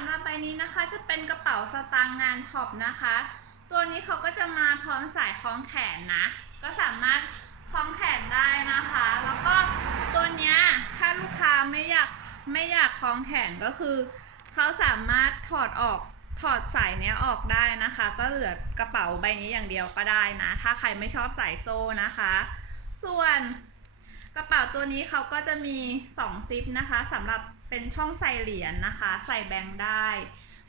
ำหรับใบนี้นะคะจะเป็นกระเป๋าสตางค์งานช็อปนะคะ ตัวนี้เขาก็จะมาพร้อมสายคล้องแขนนะ ก็สามารถคล้องแขนได้นะคะ แล้วก็ตัวเนี้ยถ้าลูกค้าไม่อยากไม่อยากคล้องแขนก็คือเขาสามารถถอดออกถอดสายเนี้ยออกได้นะคะ ก็เหลือกระเป๋าใบนี้อย่างเดียวก็ได้นะ ถ้าใครไม่ชอบสายโซ่นะคะ ส่วนกระเป๋าตัวนี้เขาก็จะมี2ซิปนะคะสำหรับ เป็นช่องใส่เหรียญนะคะ ใส่แบงค์ได้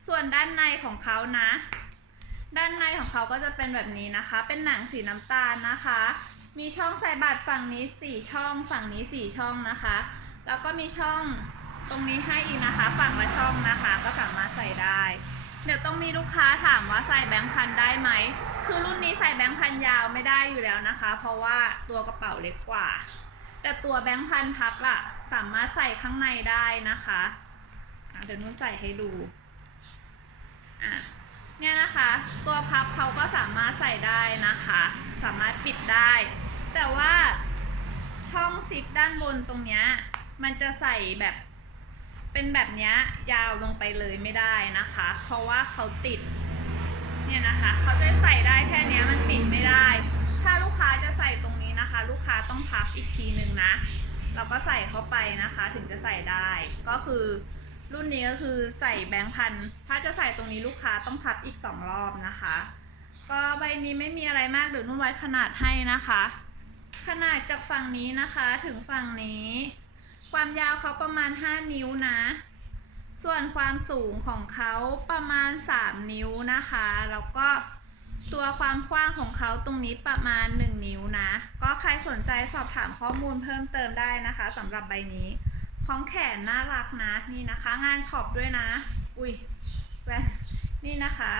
ส่วนด้านในของเขานะ ด้านในของเขาก็จะเป็นแบบนี้นะคะ เป็นหนังสีน้ำตาลนะคะ มีช่องใส่บัตรฝั่งนี้4ช่อง ฝั่งนี้4ช่องนะคะ แล้วก็มีช่องตรงนี้ให้อีกนะคะ ฝั่งละช่องนะคะ ก็สามารถใส่ได้ เดี๋ยวต้องมีลูกค้าถามว่าใส่แบงค์พันได้ไหมคือรุ่นนี้ใส่แบงค์พันยาวไม่ได้อยู่แล้วนะคะ เพราะว่าตัวกระเป๋าเล็กกว่า แต่ตัวแบงค์พันพับล่ะ สามารถใส่ข้างในได้นะคะะเดี๋ยวนุ่นใส่ให้ดูอะเนี่ยนะคะ ตัวพับเขาก็สามารถใส่ได้นะคะ สามารถปิดได้ แต่ว่าช่องซิปด้านบนตรงเนี้ยมันจะใส่แบบเป็นแบบเนี้ยยาวลงไปเลยไม่ได้นะคะ เพราะว่าเขาติดเนี่ยนะคะเขาจะใส่ได้แค่เนี้ยมันปิดไม่ได้ ถ้าลูกค้าจะใส่ตรงนี้นะคะ ลูกค้าต้องพับอีกทีหนึ่งนะ เราก็ใส่เข้าไปนะคะ ถึงจะใส่ได้ ก็คือรุ่นนี้ก็คือใส่แบงค์พัน ถ้าจะใส่ตรงนี้ลูกค้าต้องพับอีกสองรอบนะคะ ก็ใบนี้ไม่มีอะไรมากเดี๋ยวนุ่นไว้ขนาดให้นะคะ ขนาดจากฝั่งนี้นะคะถึงฝั่งนี้ ความยาวเขาประมาณ 5 นิ้วนะ ส่วนความสูงของเขาประมาณ 3 นิ้วนะคะ แล้วก็ ตัวความกว้างของเขาตรงนี้ประมาณ 1 นิ้วนะ ก็ใครสนใจสอบถามข้อมูลเพิ่มเติมได้นะคะสำหรับใบนี้ของแขนน่ารักนะนี่นะคะ งานช็อปด้วยนะ อุ้ยแว่นนี่นะคะ